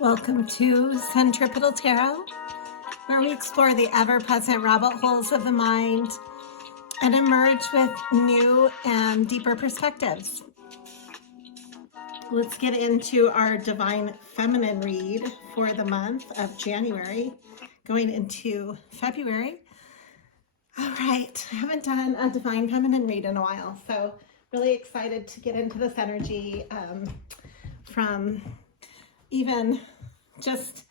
Welcome to Centripetal Tarot, where we explore the ever-present rabbit holes of the mind and emerge with new and deeper perspectives. Let's get into our Divine Feminine read for the month of January, going into February. All right, I haven't done a Divine Feminine read in a while, so really excited to get into this energy from even just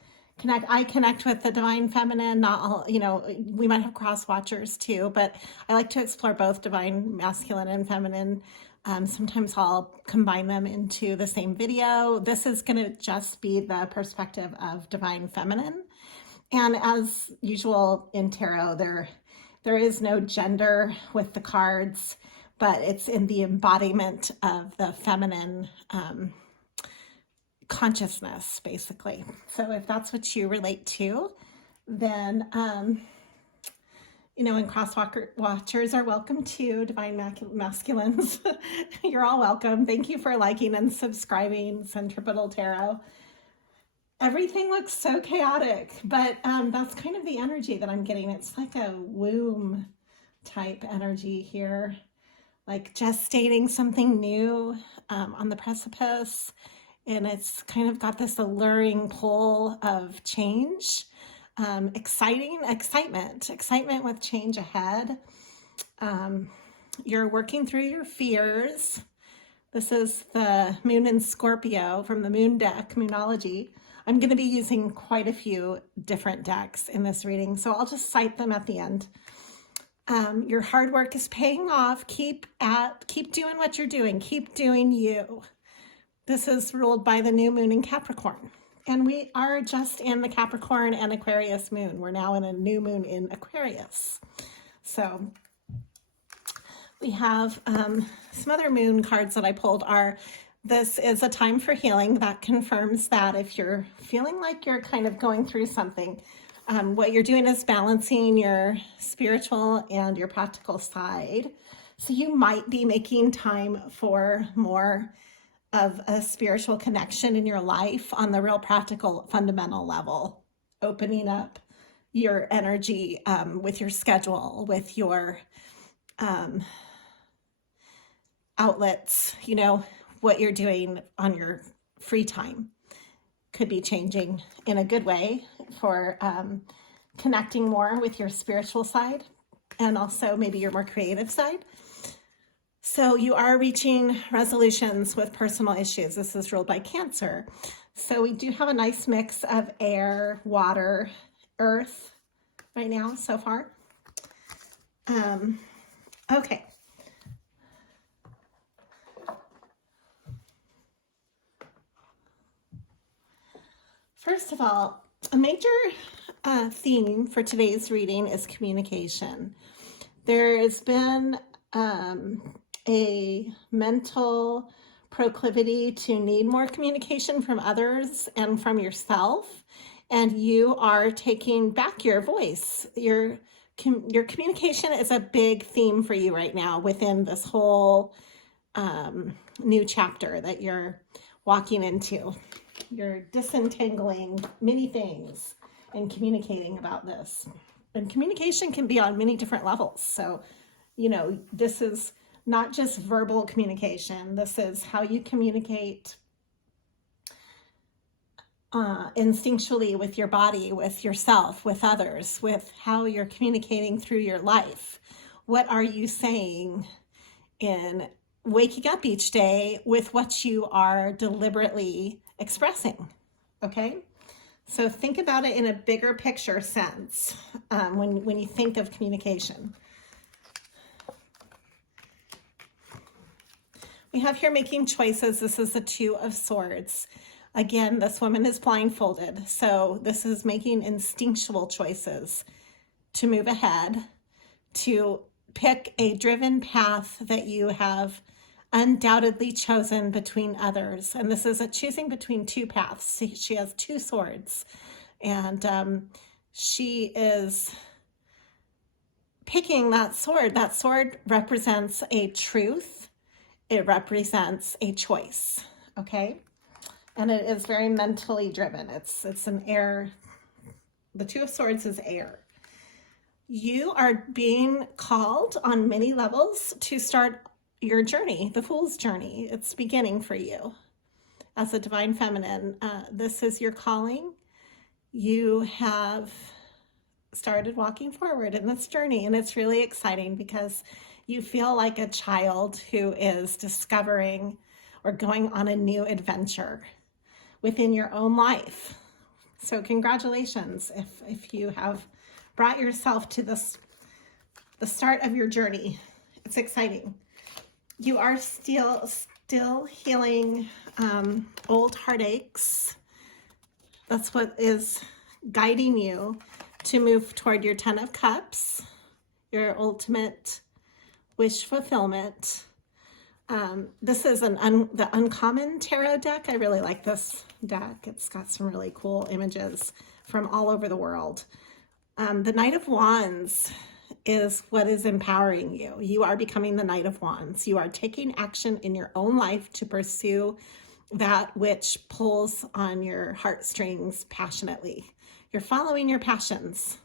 I connect with the Divine Feminine, not all, we might have cross watchers too, but I like to explore both Divine Masculine and Feminine. Sometimes I'll combine them into the same video. This is going to just be the perspective of Divine Feminine. And as usual in tarot, there is no gender with the cards, but it's in the embodiment of the feminine consciousness, basically. So if that's what you relate to, then, and cross watchers are welcome too, Divine Masculines. You're all welcome. Thank you for liking and subscribing Centripetal Tarot. Everything looks so chaotic, but that's kind of the energy that I'm getting. It's like a womb type energy here, like gestating something new on the precipice. And it's kind of got this alluring pull of change, excitement with change ahead. You're working through your fears. This is the Moon in Scorpio from the Moon deck, Moonology. I'm going to be using quite a few different decks in this reading, so I'll just cite them at the end. Your hard work is paying off. Keep doing what you're doing. Keep doing you. This is ruled by the new moon in Capricorn. And we are just in the Capricorn and Aquarius moon. We're now in a new moon in Aquarius. So we have some other moon cards that I pulled are, this is a time for healing. That confirms that if you're feeling like you're kind of going through something, what you're doing is balancing your spiritual and your practical side. So you might be making time for more of a spiritual connection in your life on the real practical fundamental level, opening up your energy with your schedule, with your outlets, what you're doing on your free time could be changing in a good way for connecting more with your spiritual side and also maybe your more creative side. So you are reaching resolutions with personal issues. This is ruled by Cancer. So we do have a nice mix of air, water, earth right now so far. Okay. First of all, a major theme for today's reading is communication. There has been a mental proclivity to need more communication from others and from yourself, and you are taking back your voice. Your communication is a big theme for you right now within this whole new chapter that you're walking into. You're disentangling many things and communicating about this. And communication can be on many different levels. So, this is not just verbal communication. This is how you communicate instinctually with your body, with yourself, with others, with how you're communicating through your life. What are you saying in waking up each day with what you are deliberately expressing? Okay? So think about it in a bigger picture sense when you think of communication. We have here making choices. This is the Two of Swords. Again, this woman is blindfolded. So this is making instinctual choices to move ahead, to pick a driven path that you have undoubtedly chosen between others. And this is a choosing between two paths. She has two swords. And she is picking that sword. That sword represents a truth. it represents a choice, okay? And it is very mentally driven. It's an air. The Two of Swords is air. You are being called on many levels to start your journey, the Fool's journey. It's beginning for you as a divine feminine. This is your calling. You have started walking forward in this journey, and it's really exciting because you feel like a child who is discovering or going on a new adventure within your own life. So congratulations if you have brought yourself to the start of your journey. It's exciting. You are still healing old heartaches. That's what is guiding you to move toward your 10 of Cups, your ultimate wish fulfillment. This is the Uncommon Tarot deck. I really like this deck. It's got some really cool images from all over the world. The Knight of Wands is what is empowering you. You are becoming the Knight of Wands. You are taking action in your own life to pursue that which pulls on your heartstrings passionately. You're following your passions.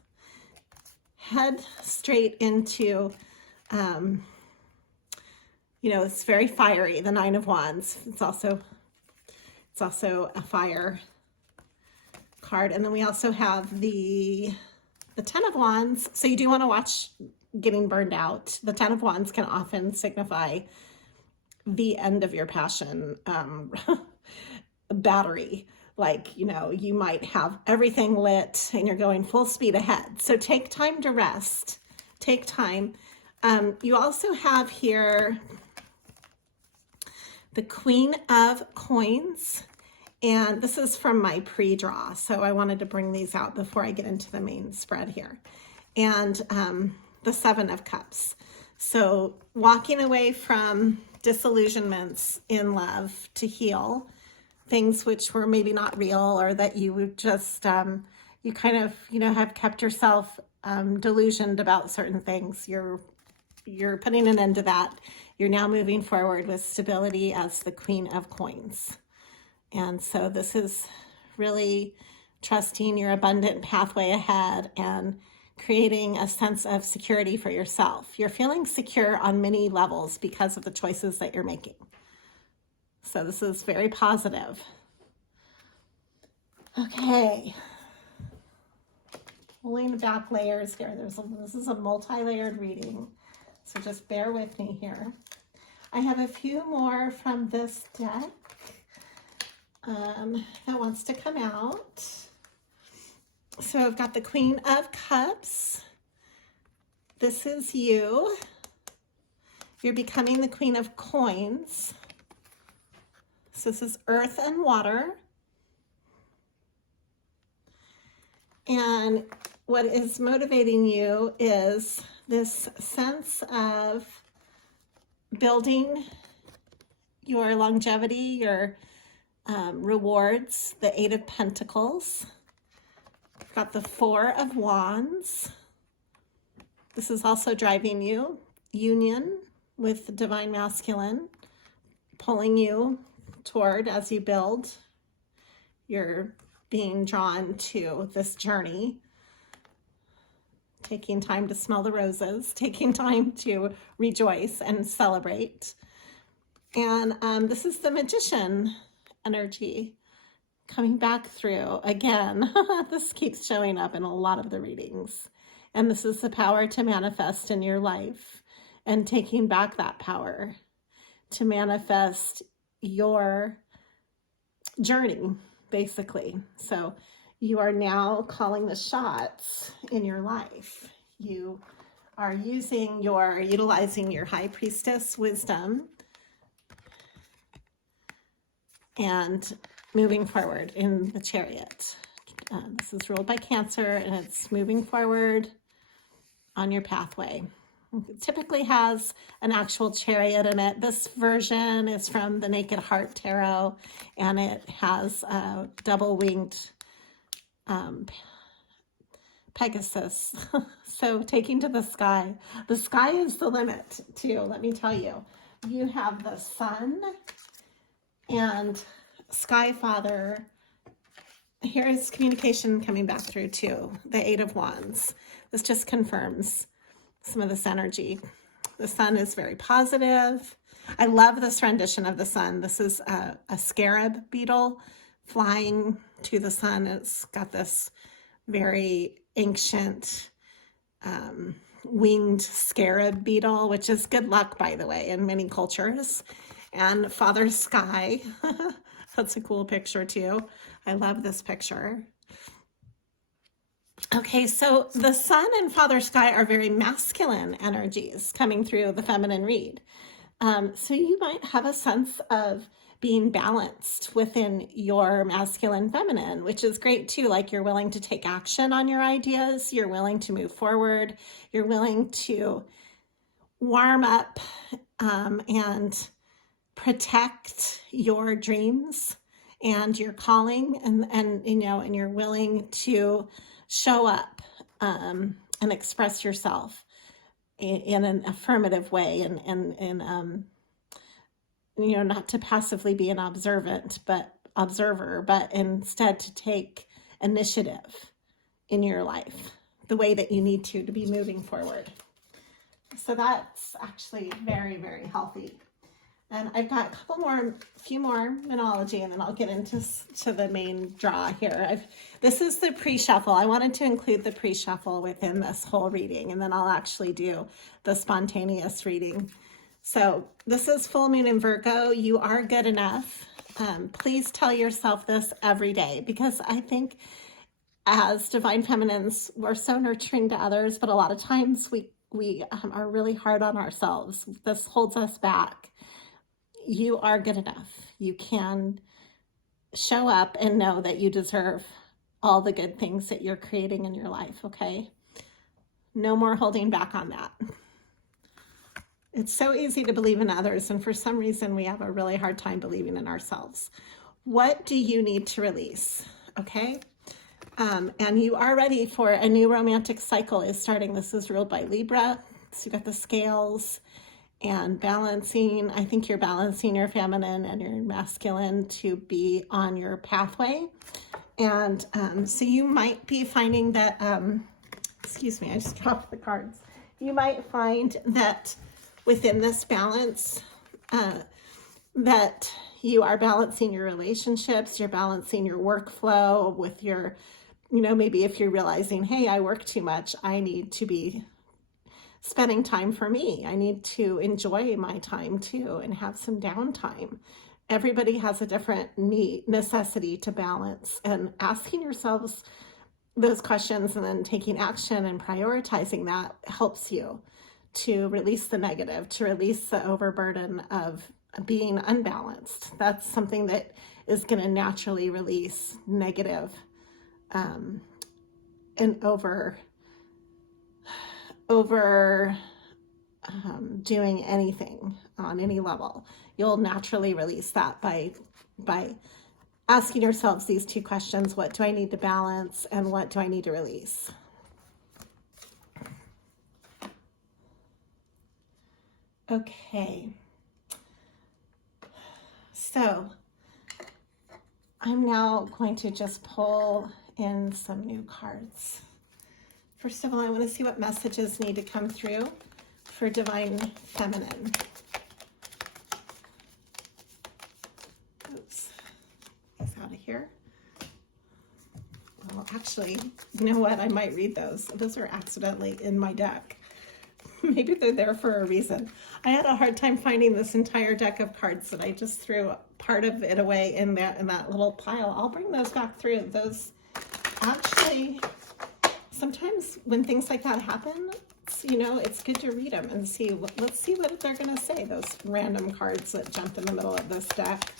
Head straight into, it's very fiery, the Nine of Wands. It's also a fire card. And then we also have the 10 of Wands. So you do want to watch getting burned out. The 10 of Wands can often signify the end of your passion battery. Like, you might have everything lit and you're going full speed ahead. So take time to rest. Take time. You also have here the Queen of Coins. And this is from my pre-draw. So I wanted to bring these out before I get into the main spread here. And the 7 of Cups. So walking away from disillusionments in love to heal things which were maybe not real, or that you would just, you kind of, have kept yourself delusioned about certain things. You're putting an end to that. You're now moving forward with stability as the Queen of Coins. And so this is really trusting your abundant pathway ahead and creating a sense of security for yourself. You're feeling secure on many levels because of the choices that you're making. So this is very positive. Okay. Pulling back layers here. This is a multi-layered reading. So just bear with me here. I have a few more from this deck that wants to come out. So I've got the Queen of Cups. This is you. You're becoming the Queen of Coins. So this is earth and water. And what is motivating you is this sense of building your longevity, your rewards, the 8 of Pentacles. We've got the 4 of Wands. This is also driving you. Union with the Divine Masculine, pulling you toward as you build. You're being drawn to this journey. Taking time to smell the roses, taking time to rejoice and celebrate. And this is the Magician energy coming back through again. This keeps showing up in a lot of the readings. And this is the power to manifest in your life and taking back that power to manifest your journey, basically. So you are now calling the shots in your life. You are utilizing your High Priestess wisdom and moving forward in the Chariot. This is ruled by Cancer, and it's moving forward on your pathway. It typically has an actual chariot in it. This version is from the Naked Heart Tarot, and it has a double-winged Pegasus. So taking to the sky. The sky is the limit, too, let me tell you. you have the Sun and Sky Father. Here's communication coming back through too, the Eight of Wands. This just confirms some of this energy. The Sun is very positive. I love this rendition of the Sun. This is a scarab beetle flying to the Sun. It's got this very ancient winged scarab beetle, which is good luck, by the way, in many cultures. And Father Sky. That's a cool picture too. I love this picture. Okay, so the Sun and Father Sky are very masculine energies coming through the feminine read. So you might have a sense of being balanced within your masculine feminine, which is great too. Like you're willing to take action on your ideas, you're willing to move forward, you're willing to warm up and protect your dreams and your calling, and you're willing to show up and express yourself in an affirmative way, and not to passively be an observer, but instead to take initiative in your life the way that you need to be moving forward. So that's actually very, very healthy. And I've got a few more moonology, and then I'll get into the main draw here. This is the pre-shuffle. I wanted to include the pre-shuffle within this whole reading, and then I'll actually do the spontaneous reading. So this is full moon in Virgo. You are good enough. Please tell yourself this every day, because I think as divine feminines, we're so nurturing to others, but a lot of times we are really hard on ourselves. This holds us back. You are good enough. You can show up and know that you deserve all the good things that you're creating in your life, okay? No more holding back on that. It's so easy to believe in others, and for some reason we have a really hard time believing in ourselves. What do you need to release, okay? And you are ready for a new romantic cycle is starting. This is ruled by Libra. So you got the scales and balancing. I think you're balancing your feminine and your masculine to be on your pathway. And so you might be finding that, excuse me, I just dropped the cards. You might find that within this balance, that you are balancing your relationships, you're balancing your workflow with your, maybe if you're realizing, hey, I work too much, I need to be spending time for me. I need to enjoy my time too and have some downtime. Everybody has a different necessity to balance, and asking yourselves those questions and then taking action and prioritizing that helps you to release the negative, to release the overburden of being unbalanced. That's something that is going to naturally release negative and over doing anything on any level. You'll naturally release that by asking yourselves these two questions: what do I need to balance, and what do I need to release? Okay, so I'm now going to just pull in some new cards. First of all, I want to see what messages need to come through for divine feminine. Oops, he's out of here. Well, actually, you know what? I might read those. Those are accidentally in my deck. Maybe they're there for a reason. I had a hard time finding this entire deck of cards, and I just threw part of it away in that little pile. I'll bring those back through. Those actually, sometimes when things like that happen, it's good to read them and see. Let's see what they're going to say, those random cards that jump in the middle of this deck.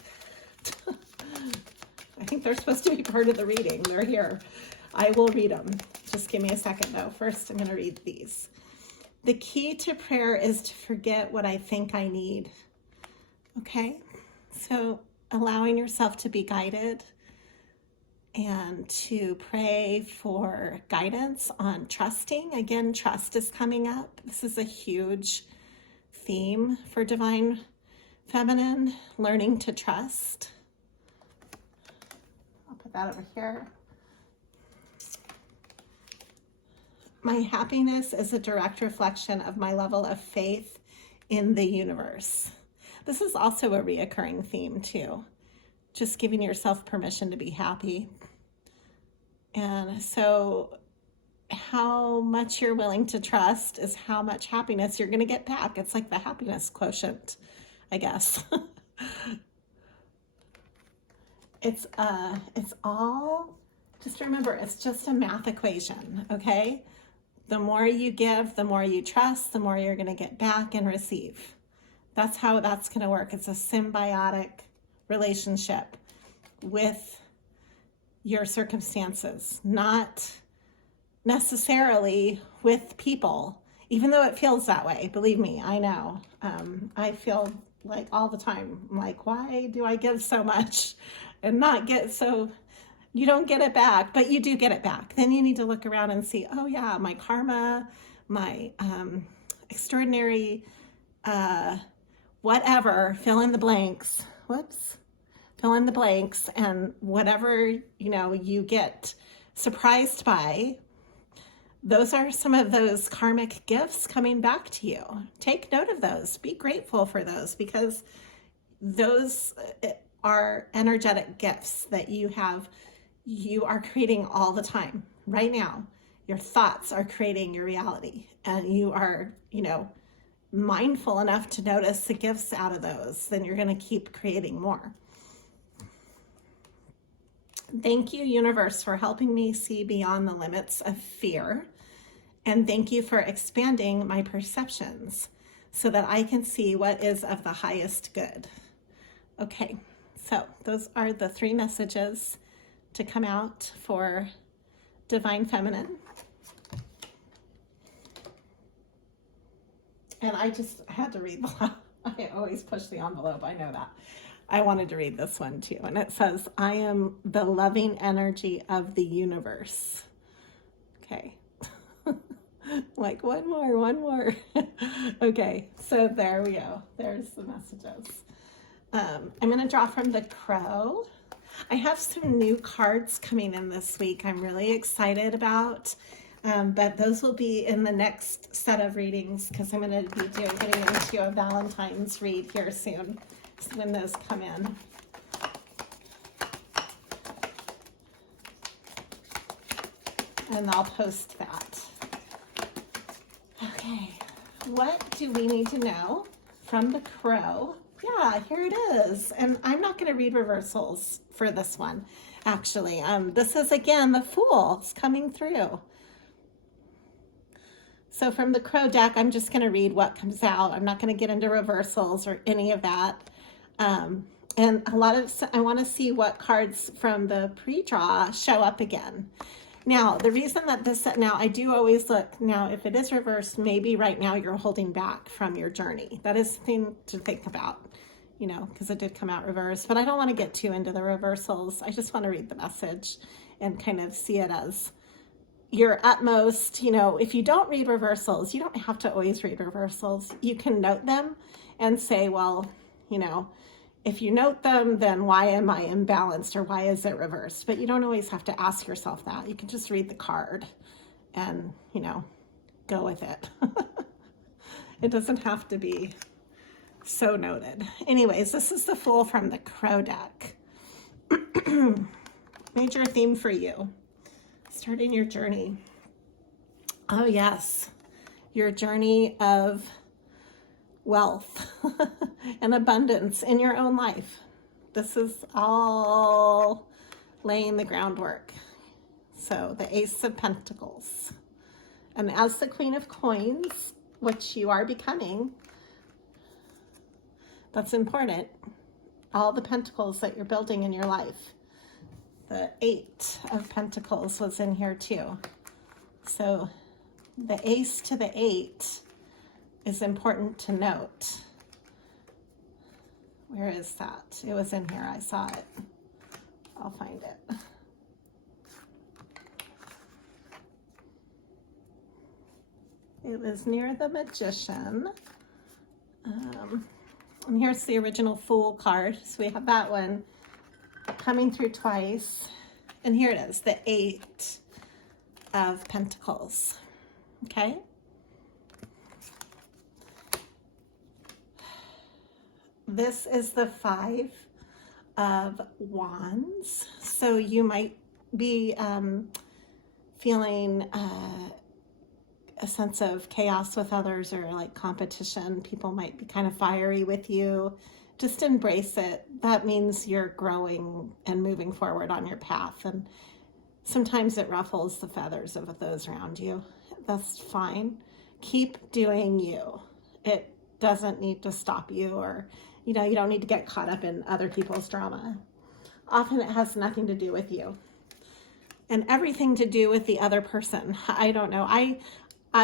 I think they're supposed to be part of the reading. They're here. I will read them. Just give me a second, though. First, I'm going to read these. The key to prayer is to forget what I think I need. Okay? So allowing yourself to be guided and to pray for guidance on trusting. Again, trust is coming up. This is a huge theme for Divine Feminine, learning to trust. I'll put that over here. My happiness is a direct reflection of my level of faith in the universe. This is also a reoccurring theme too. Just giving yourself permission to be happy. And so how much you're willing to trust is how much happiness you're going to get back. It's like the happiness quotient, I guess. It's all, just remember, it's just a math equation, okay? The more you give, the more you trust, the more you're going to get back and receive. That's how that's going to work. It's a symbiotic relationship with your circumstances, not necessarily with people, even though it feels that way. Believe me, I know. I feel like all the time, I'm like, why do I give so much and not get so, you don't get it back, but you do get it back. Then you need to look around and see, oh yeah, my karma, my extraordinary, whatever, fill in the blanks, fill in the blanks, and whatever, you get surprised by, those are some of those karmic gifts coming back to you. Take note of those. Be grateful for those, because those are energetic gifts that you are creating all the time. Right now, your thoughts are creating your reality, and you are, mindful enough to notice the gifts out of those, then you're going to keep creating more. Thank you, universe, for helping me see beyond the limits of fear. And thank you for expanding my perceptions so that I can see what is of the highest good. Okay, so those are the 3 messages to come out for Divine Feminine. And I just had to read I always push the envelope, I know that. I wanted to read this one too. And it says, I am the loving energy of the universe. Okay. Like one more. Okay, so there we go. There's the messages. I'm going to draw from the Crow. I have some new cards coming in this week I'm really excited about. But those will be in the next set of readings, because I'm going to be getting into a Valentine's read here soon. When those come in. And I'll post that. Okay, what do we need to know from the Crow? Yeah, here it is. And I'm not going to read reversals for this one, actually. This is, again, the Fool. It's coming through. So from the Crow deck, I'm just going to read what comes out. I'm not going to get into reversals or any of that. And I want to see what cards from the pre-draw show up again. Now, the reason that I do always look, now if it is reversed, maybe right now you're holding back from your journey. That is the thing to think about, because it did come out reversed, but I don't want to get too into the reversals. I just want to read the message and kind of see it as your utmost. If you don't read reversals, you don't have to always read reversals. You can note them and say, well, if you note them, then why am I imbalanced, or why is it reversed? But you don't always have to ask yourself that. You can just read the card and, go with it. It doesn't have to be so noted. Anyways, this is the Fool from the Crow deck. Major theme for you. Starting your journey. Oh, yes. Your journey of wealth and abundance in your own life. This is all laying the groundwork. So the Ace of Pentacles. And as the Queen of Coins, which you are becoming, that's important. All the pentacles that you're building in your life. The 8 of Pentacles was in here too. So the Ace to the 8 is important to note. Where is that? It was in here. I saw it. I'll find it. It was near the Magician. And here's the original Fool card. So we have that one coming through twice. And here it is, the 8 of Pentacles. Okay? This is the 5 of Wands. So you might be feeling a sense of chaos with others, or like competition. People might be kind of fiery with you. Just embrace it. That means you're growing and moving forward on your path. And sometimes it ruffles the feathers of those around you. That's fine. Keep doing you. It doesn't need to stop you, or, you know, you don't need to get caught up in other people's drama. Often it has nothing to do with you and everything to do with the other person. I don't know. I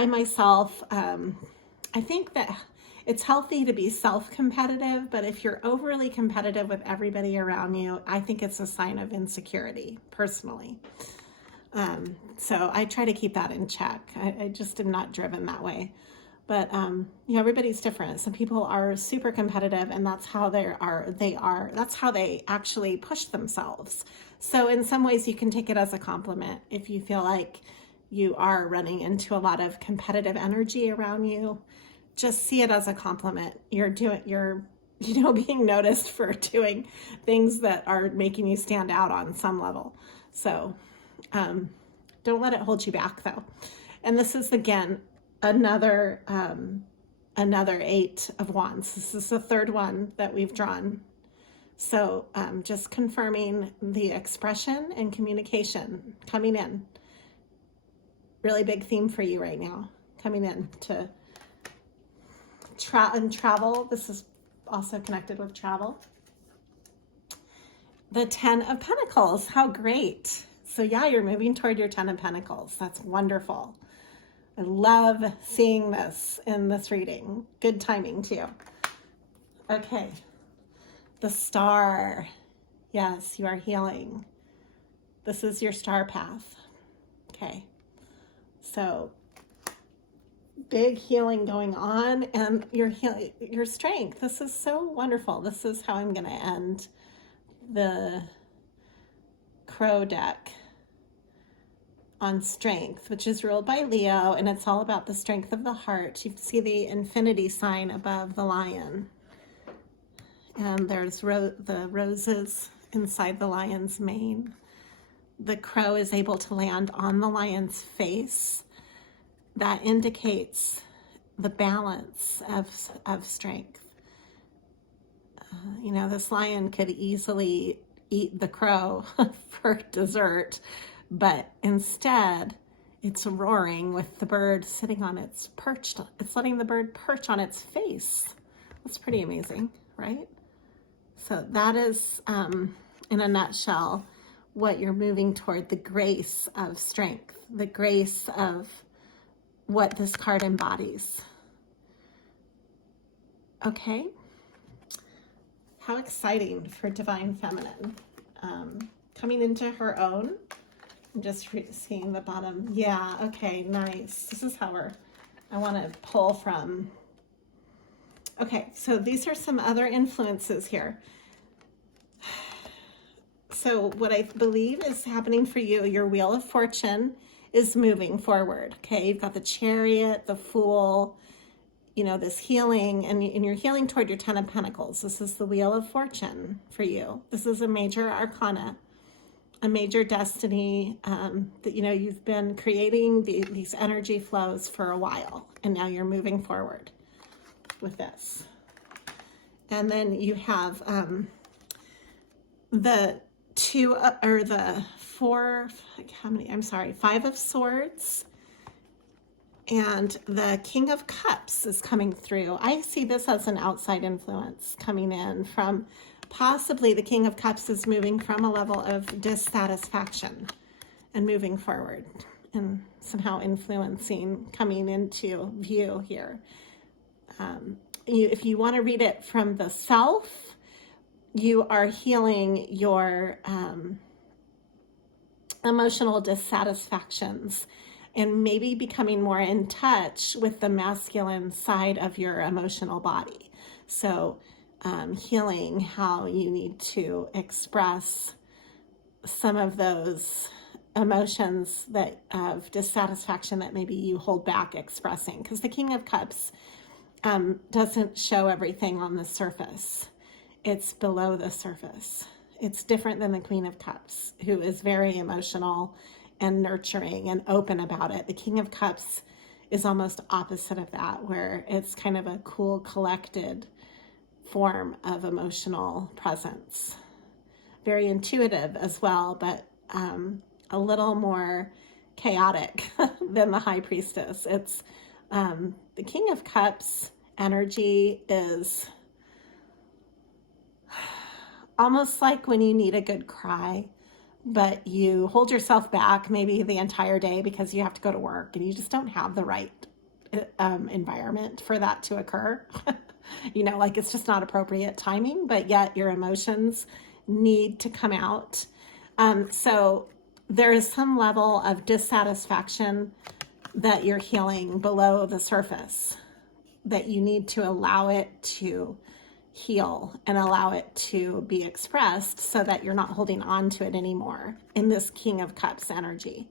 myself, I think that it's healthy to be self-competitive, but if you're overly competitive with everybody around you, I think it's a sign of insecurity, personally. So I try to keep that in check. I just am not driven that way. But, you know, everybody's different. Some people are super competitive, and that's how that's how they actually push themselves. So in some ways you can take it as a compliment if you feel like you are running into a lot of competitive energy around you. Just see it as a compliment. You're being noticed for doing things that are making you stand out on some level. So don't let it hold you back, though. And this is, again, another 8 of Wands. This is the 3rd one that we've drawn. So just confirming the expression and communication coming in. Really big theme for you right now, coming in to travel. This is also connected with travel. The 10 of Pentacles, how great. So yeah, you're moving toward your 10 of Pentacles. That's wonderful. I love seeing this in this reading. Good timing too. Okay, the Star. Yes, you are healing. This is your star path. Okay. So big healing going on, and your strength. This is so wonderful. This is how I'm going to end the Crow deck on strength, which is ruled by Leo, and it's all about the strength of the heart. You see the infinity sign above the lion, and there's the roses inside the lion's mane. The crow is able to land on the lion's face. That indicates the balance of strength. You know, this lion could easily eat the crow for dessert, but instead it's roaring with the bird sitting on its perch. It's letting the bird perch on its face. That's pretty amazing, right? So that is, in a nutshell, what you're moving toward, the grace of strength, the grace of what this card embodies. Okay. How exciting for Divine Feminine. Coming into her own. I'm just seeing the bottom. Yeah, okay, nice. This is how I want to pull from. Okay, so these are some other influences here. So what I believe is happening for you, your Wheel of Fortune is moving forward. Okay, you've got the Chariot, the Fool, you know, this healing, and you're healing toward your 10 of Pentacles. This is the Wheel of Fortune for you. This is a major arcana, a major destiny that, you know, you've been creating these energy flows for a while, and now you're moving forward with this. And then you have the 5 of Swords, and the King of Cups is coming through. I see this as an outside influence coming in from possibly the King of Cups is moving from a level of dissatisfaction and moving forward and somehow influencing, coming into view here. If you want to read it from the self, you are healing your emotional dissatisfactions and maybe becoming more in touch with the masculine side of your emotional body. So healing how you need to express some of those emotions that of dissatisfaction that maybe you hold back expressing, because the King of Cups doesn't show everything on the surface. It's below the surface. It's different than the Queen of Cups, who is very emotional and nurturing and open about it. The King of Cups is almost opposite of that, where it's kind of a cool, collected form of emotional presence. Very intuitive as well, but a little more chaotic than the High Priestess. It's the King of Cups energy is almost like when you need a good cry, but you hold yourself back maybe the entire day because you have to go to work and you just don't have the right environment for that to occur. Like it's just not appropriate timing, but yet your emotions need to come out. So there is some level of dissatisfaction that you're healing below the surface, that you need to allow it to heal and allow it to be expressed so that you're not holding on to it anymore in this King of Cups energy,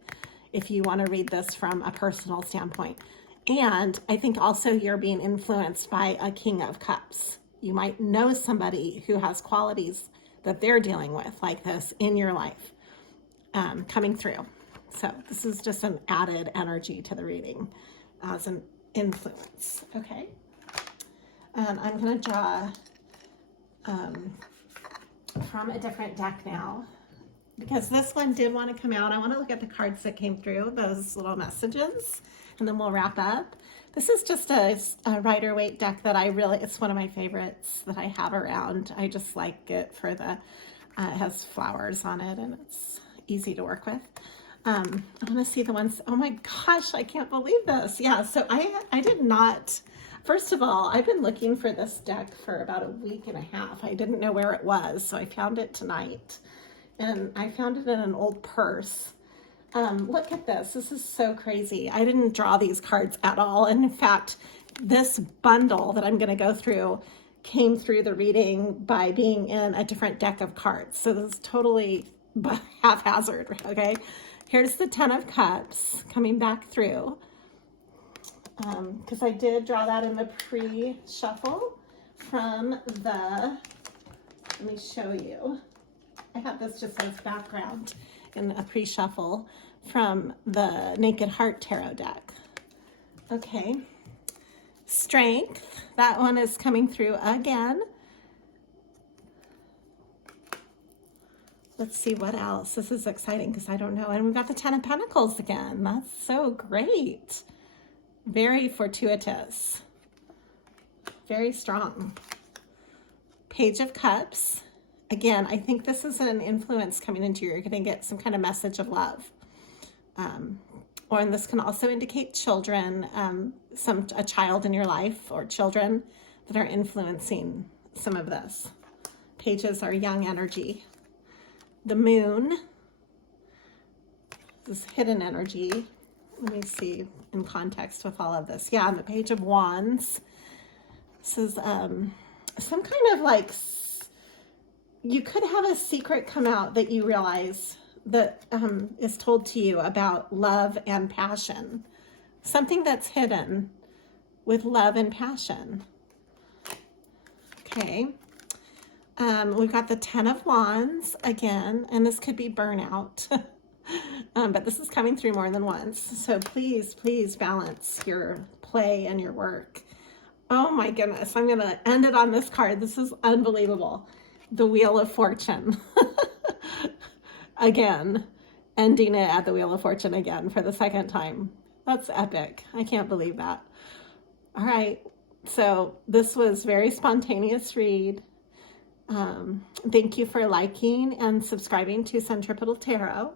if you want to read this from a personal standpoint. And I think also you're being influenced by a King of Cups. You might know somebody who has qualities that they're dealing with like this in your life coming through. So this is just an added energy to the reading as an influence. Okay. And I'm going to draw from a different deck now, because this one did want to come out. I want to look at the cards that came through, those little messages, and then we'll wrap up. This is just a Ryder Waite deck that it's one of my favorites that I have around. I just like it for it has flowers on it and it's easy to work with. I want to see the ones, oh my gosh, I can't believe this. Yeah, so I did not, first of all, I've been looking for this deck for about a week and a half. I didn't know where it was, so I found it tonight. And I found it in an old purse. Look at this. This is so crazy. I didn't draw these cards at all. And in fact, this bundle that I'm going to go through came through the reading by being in a different deck of cards. So this is totally haphazard, okay? Here's the Ten of Cups coming back through. Because I did draw that in the pre-shuffle from let me show you. I have this just as background in a pre-shuffle from the Naked Heart Tarot deck. Okay. Strength, that one is coming through again. Let's see what else. This is exciting because I don't know. And we've got the Ten of Pentacles again. That's so great. Very fortuitous. Very strong. Page of Cups. Again, I think this is an influence coming into you. You're going to get some kind of message of love. And this can also indicate children, a child in your life or children that are influencing some of this. Pages are young energy. The Moon, this hidden energy. Let me see in context with all of this. Yeah, and the Page of Wands. This is some kind of like, you could have a secret come out that you realize that is told to you about love and passion. Something that's hidden with love and passion. Okay. We've got the Ten of Wands again, and this could be burnout. But this is coming through more than once. So please, please balance your play and your work. Oh my goodness. I'm going to end it on this card. This is unbelievable. The Wheel of Fortune. Again, ending it at the Wheel of Fortune again for the second time. That's epic. I can't believe that. All right. So this was very spontaneous read. Thank you for liking and subscribing to Centripetal Tarot.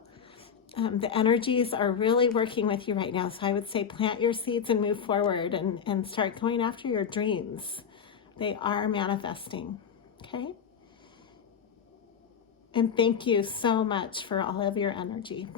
The energies are really working with you right now. So I would say plant your seeds and move forward and start going after your dreams. They are manifesting. Okay. And thank you so much for all of your energy.